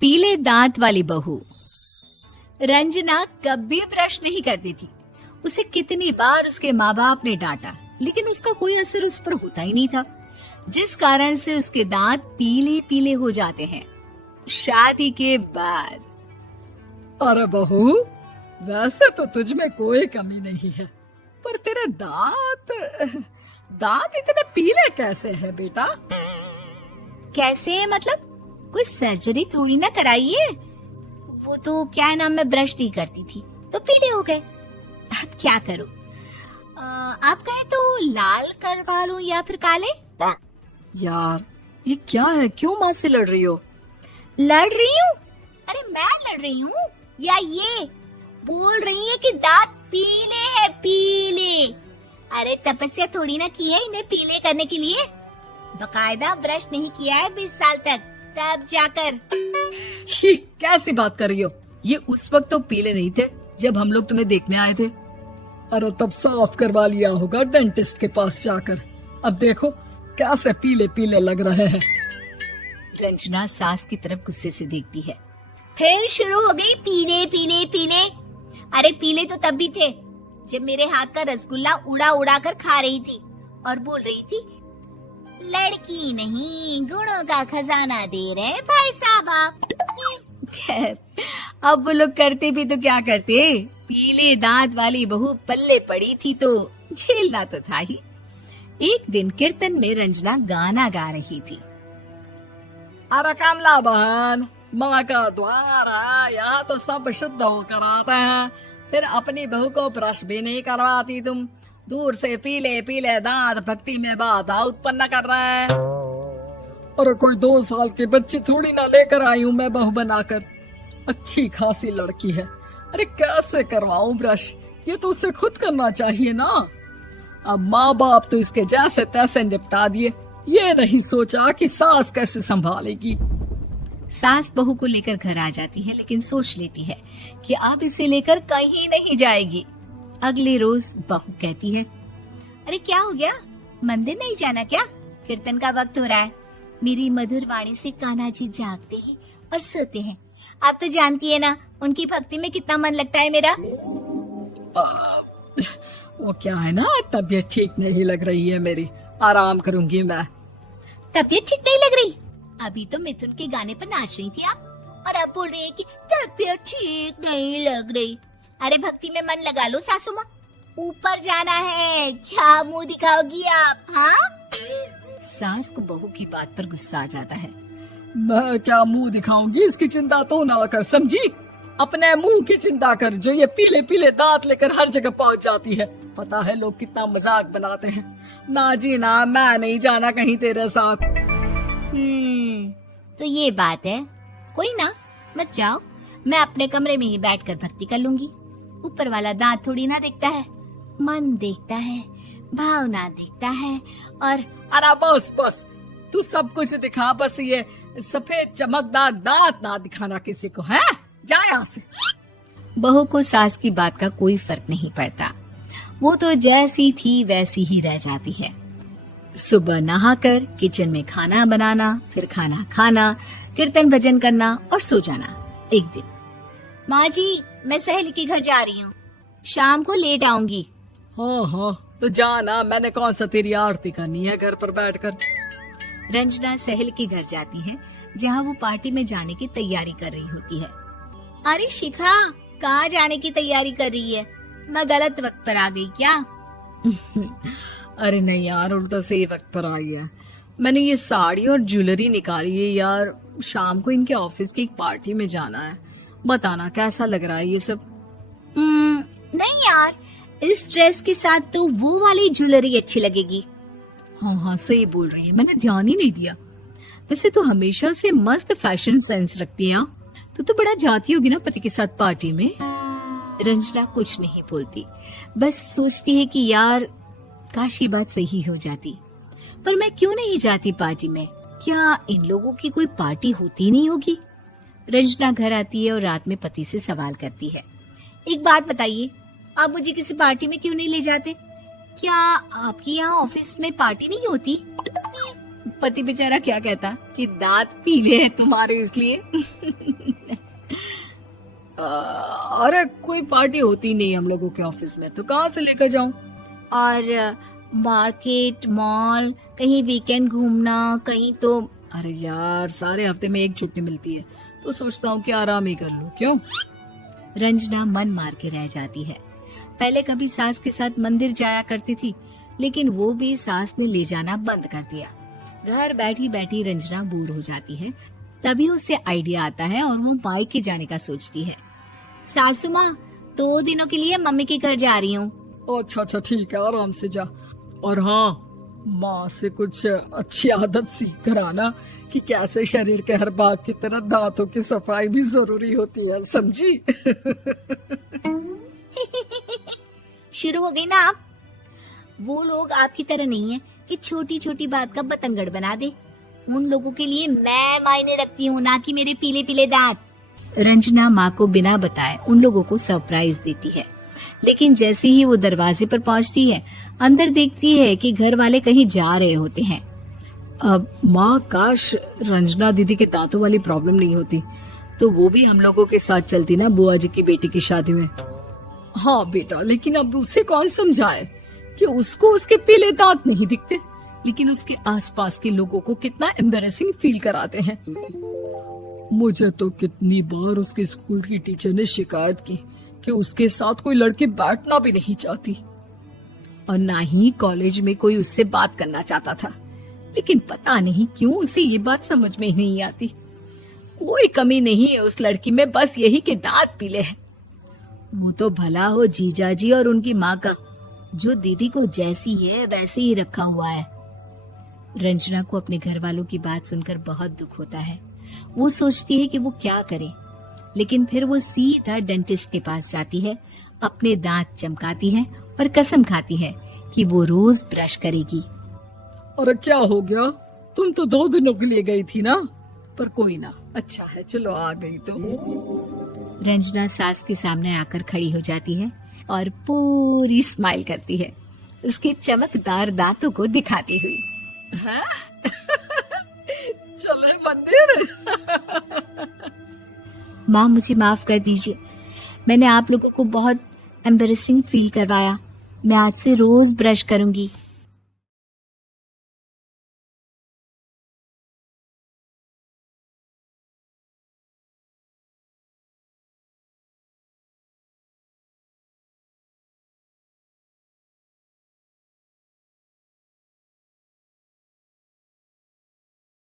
पीले दांत वाली बहू। रंजना कभी ब्रश नहीं करती थी। उसे कितनी बार उसके माँ बाप ने डांटा, लेकिन उसका कोई असर उस पर होता ही नहीं था, जिस कारण से उसके दांत पीले पीले हो जाते हैं। शादी के बाद अरे बहू, वैसे तो तुझ में कोई कमी नहीं है, पर तेरे दांत इतने पीले कैसे हैं बेटा? कैसे मतलब? कोई सर्जरी थोड़ी ना कराइए। वो तो क्या नाम, मैं ब्रश नहीं करती थी तो पीले हो गए। अब क्या करूं? आप कहें तो लाल करवा लूं या फिर काले? यार ये क्या है, क्यों माँ से लड़ रही हो? लड़ रही हूँ? अरे मैं लड़ रही हूँ या ये बोल रही है कि दांत पीले हैं, पीले। अरे तपस्या थोड़ी ना की है इन्हें पीले करने के लिए। बकायदा ब्रश नहीं किया है 20 साल तक, तब जाकर। छी, कैसी बात कर रही हो? ये उस वक्त तो पीले नहीं थे जब हम लोग तुम्हें देखने आए थे। अरे तब साफ करवा लिया होगा डेंटिस्ट के पास जाकर। अब देखो कैसे पीले पीले लग रहे हैं। रंजना सास की तरफ गुस्से से देखती है। फिर शुरू हो गई पीले पीले पीले। अरे पीले तो तब भी थे जब मेरे हाथ का रसगुल्ला उड़ा उड़ा कर खा रही थी और बोल रही थी, लड़की नहीं गुणों का खजाना दे रहे भाई साहब आप। खैर, अब वो लोग करते भी तो क्या करते, पीले दांत वाली बहू पल्ले पड़ी थी तो झेलना तो था ही। एक दिन कीर्तन में रंजना गाना गा रही थी। अरे कमला बहन, माँ का द्वार है, यहाँ तो सब शुद्ध होकर आते हैं, फिर अपनी बहू को ब्रश भी नहीं करवाती तुम। दूर से पीले पीले दांत भक्ति में बाधा उत्पन्न कर रहे हैं। अरे कोई 2 साल के बच्चे थोड़ी ना लेकर आई हूँ मैं बहू बनाकर। अच्छी खासी लड़की है, अरे कैसे करवाऊं ब्रश? ये तो उसे खुद करना चाहिए ना। अब माँ बाप तो इसके जैसे तैसे निपटा दिए, ये नहीं सोचा कि सास कैसे संभालेगी। सास बहू को लेकर घर आ जाती है, लेकिन सोच लेती है कि अब इसे लेकर कहीं नहीं जाएगी। अगले रोज बहू कहती है, अरे क्या हो गया, मंदिर नहीं जाना क्या? कीर्तन का वक्त हो रहा है। मेरी मधुर वाणी से कान्हा जी जागते हैं और सोते हैं। आप तो जानती है ना उनकी भक्ति में कितना मन लगता है मेरा। वो क्या है ना, तबीयत ठीक नहीं लग रही है मेरी, आराम करूंगी मैं। तबीयत ठीक नहीं लग रही? अभी तो मिथुन के गाने पर नाच रही थी आप, और अब बोल रही है कि तबीयत ठीक नहीं लग रही। अरे भक्ति में मन लगा लो सासू माँ, ऊपर जाना है, क्या मुंह दिखाओगी आप? हाँ? सास को बहू की बात पर गुस्सा आ जाता है। मैं क्या मुंह दिखाऊंगी, इसकी चिंता तो ना कर, समझी? अपने मुंह की चिंता कर, जो ये पीले पीले दांत लेकर हर जगह पहुंच जाती है। पता है लोग कितना मजाक बनाते हैं। ना जी ना, मैं नहीं जाना कहीं तेरे साथ। तो ये बात है, कोई ना, मत जाओ, मैं अपने कमरे में ही बैठकर भक्ति कर लूंगी। ऊपर वाला दांत थोड़ी ना देखता है, मन देखता है, भावना देखता है। और अरे बस बस, तू सब कुछ दिखा, बस ये सफेद चमकदार दांत ना दिखाना किसी को, है? जा यहाँ से। बहू को सास की बात का कोई फर्क नहीं पड़ता, वो तो जैसी थी वैसी ही रह जाती है। सुबह नहाकर किचन में खाना बनाना, फिर खाना खाना, कीर्तन भजन करना और सो जाना। एक दिन, माँ जी मैं सहेली के घर जा रही हूँ, शाम को लेट आऊंगी। हाँ हाँ तो जाना, मैंने कौन सा तेरी आरती करनी है घर पर बैठकर। रंजना सहेली के घर जाती है, जहाँ वो पार्टी में जाने की तैयारी कर रही होती है। अरे शिखा, कहाँ जाने की तैयारी कर रही है? मैं गलत वक्त पर आ गई क्या? अरे नहीं यार, उल्टा सही वक्त पर आई है। मैंने ये साड़ी और ज्वेलरी निकाली है यार, शाम को इनके ऑफिस की एक पार्टी में जाना है। बताना कैसा लग रहा है ये सब? नहीं यार, इस ड्रेस के साथ तो वो वाली ज्वेलरी अच्छी लगेगी। हाँ हाँ सही बोल रही है, मैंने ध्यान ही नहीं दिया। वैसे तो हमेशा से मस्त फैशन सेंस रखती है। तो बड़ा जाती होगी ना पति के साथ पार्टी में। रंजना कुछ नहीं बोलती, बस सोचती है कि यार काश ये बात सही हो जाती, पर मैं क्यों नहीं जाती पार्टी में? क्या इन लोगों की कोई पार्टी होती नहीं होगी? रंजना घर आती है और रात में पति से सवाल करती है, एक बात बताइए, आप मुझे किसी पार्टी में क्यों नहीं ले जाते? क्या आपके यहाँ ऑफिस में पार्टी नहीं होती? पति बेचारा क्या कहता कि दांत पीले हैं तुम्हारे इसलिए। अरे कोई पार्टी होती नहीं हम लोगों के ऑफिस में, तो कहाँ से लेकर जाऊं? और मार्केट, मॉल, कहीं वीकेंड घूमना, कहीं तो। अरे यार, सारे हफ्ते में एक छुट्टी मिलती है, तो सोचता हूँ कि आराम ही कर लूं। क्यों? रंजना मन मार के रह जाती है। पहले कभी सास के साथ मंदिर जाया करती थी, लेकिन वो भी सास ने ले जाना बंद कर दिया। घर बैठी बैठी रंजना बोर हो जाती है। तभी उसे आइडिया आता है और वो मायके जाने का सोचती है। सासू माँ, 2 दिनों के लिए मम्मी के घर जा रही हूँ। अच्छा अच्छा ठीक है, आराम से जा। और हाँ, माँ से कुछ अच्छी आदत सीख कर आना कि कैसे शरीर के हर भाग की तरह दांतों की सफाई भी जरूरी होती है, समझी? शुरू हो गई ना आप। वो लोग आपकी तरह नहीं है कि छोटी छोटी बात का बतंगड़ बना दे। उन लोगों के लिए मैं मायने रखती हूँ, ना कि मेरे पीले पीले दांत। रंजना माँ को बिना बताए उन लोगों को सरप्राइज देती है, लेकिन जैसे ही वो दरवाजे पर पहुँचती है, अंदर देखती है कि घर वाले कहीं जा रहे होते हैं। अब माँ, काश रंजना दीदी के दांतों वाली प्रॉब्लम नहीं होती, तो वो भी हम लोगों के साथ चलती ना बुआ जी की बेटी की शादी में। हाँ बेटा, लेकिन अब उसे कौन समझाए कि उसको उसके पीले दांत नहीं दिखते, लेकिन उसके आसपास के लोगों को कितना एम्बैरेसिंग फील कराते हैं। मुझे तो कितनी बार उसके स्कूल की टीचर ने शिकायत की कि उसके साथ कोई लड़की बैठना भी नहीं चाहती, और ना ही कॉलेज में कोई उससे बात करना चाहता था। लेकिन पता नहीं क्यों उसे ये बात समझ में ही नहीं आती। कोई कमी नहीं है उस लड़की में, बस यही कि दांत पीले हैं। वो तो भला हो जीजा जी और उनकी माँ का, जो दीदी को जैसी है वैसे ही रखा हुआ है। रंजना को अपने घर वालों की बात सुनकर बहुत दुख होता है। वो सोचती है कि वो क्या करे, लेकिन फिर वो सीधा डेंटिस्ट के पास जाती है, अपने दांत चमकाती है और कसम खाती है कि वो रोज ब्रश करेगी। अरे क्या हो गया? तुम तो 2 दिनों के लिए गई थी ना, पर कोई ना, अच्छा है, चलो आ गई तो। रंजना सास के सामने आकर खड़ी हो जाती है और पूरी स्माइल करती है, उसके चमकदार दांतों को दिखाती हुई। हैं? चले मंदिर। माँ, मुझे माफ कर दीजिए, मैंने आप लोगों को बहुत एम्बैरेसिंग फील करवाया। मैं आज से रोज ब्रश करूंगी।